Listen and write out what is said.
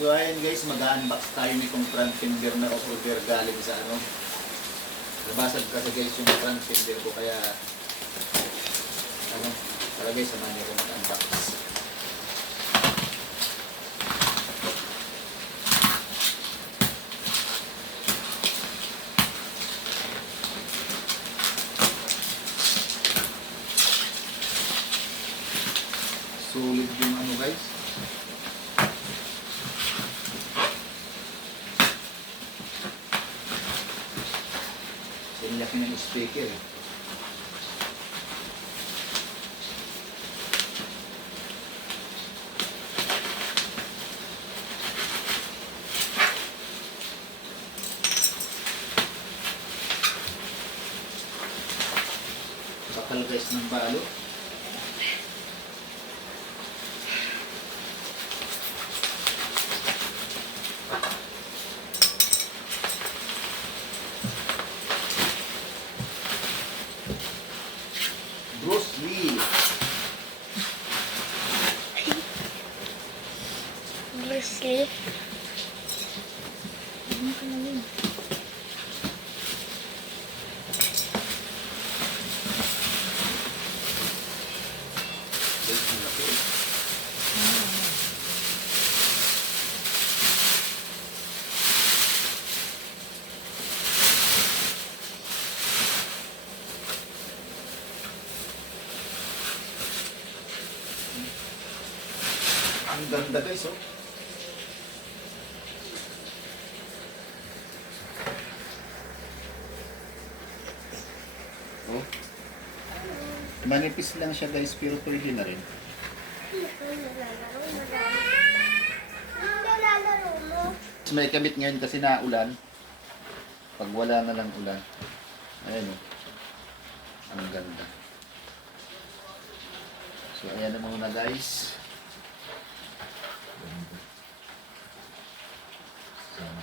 So ayan guys, mag-unbox tayo nitong front fender na off-roader galing sa ano. Nabasag kasi guys yung front fender ko kaya ano, tara guys, samahan niyo ko mag-unbox. Solid yung ano guys. Yung laki ng speaker eh. Bakal guys ng balo. Bruce Lee. Bruce Lee. Ano ka na yun? Guys, ang laki eh. Ang ganda guys oh. Oh. Manipis lang siya guys pero pwede na rin. May kabit ngayon kasi na ulan. Pag wala na lang ulan. Ayan oh. Ang ganda. So ayan na muna guys. Sana